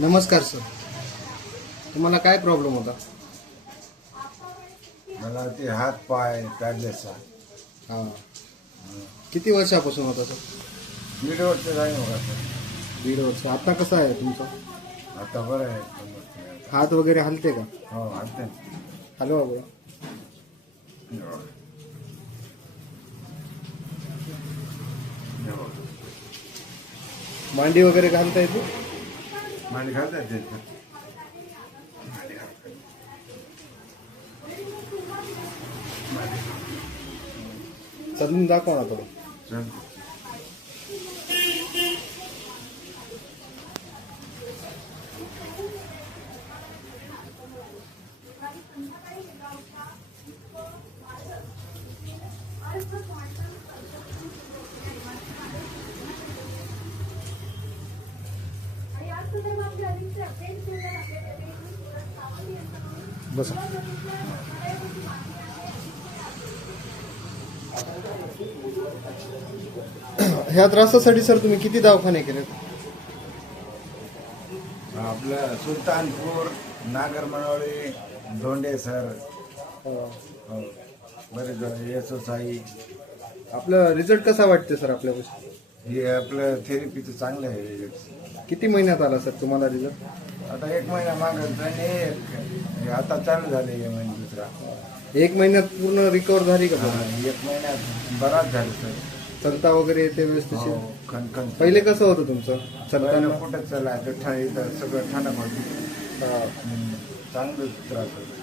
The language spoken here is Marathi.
नमस्कार सर, तुम्हाला काय प्रॉब्लेम होता? मला ते हात पाय काढल्याचा हां, किती वर्षापासून होता सर? 1.5 वर्ष झाले मला सर. 1.5 वर्ष. आता कसं आहे तुमचं? आता बरं आहे. हात वगैरे हलते का? हो हात हलवा बरं. मांडी वगैरे घालता येते? मांडी घालता येते. चालून दाखवा ना थोडं. चालतं. बसा. ह्या त्रासासाठी सर तुम्ही किती दवाखाने केले? आपलं सुलतानपूर, नागर मनोळी, दोंडे सर, हो बरेच SSI. आपलं रिझल्ट कसा वाटते सर आपल्यापासून? हे आपलं थेरपीचं चांगलं आहे. किती महिन्यात आला सर तुम्हाला रिझल्ट? आता 1 महिना मागत आणि आता चालू झाले हे महिना दुसरा. 1 महिन्यात पूर्ण रिकवर झाली का हा, तुम्हाला? 1 महिन्यात बराच झालं सर. चलता वगैरे येते व्यवस्थित? हो, खणखण. पहिले कसं होतं तुमचं चलताना? कुठं चला सगळं थंड पडतं. हा. चांगलं त्रास होतो.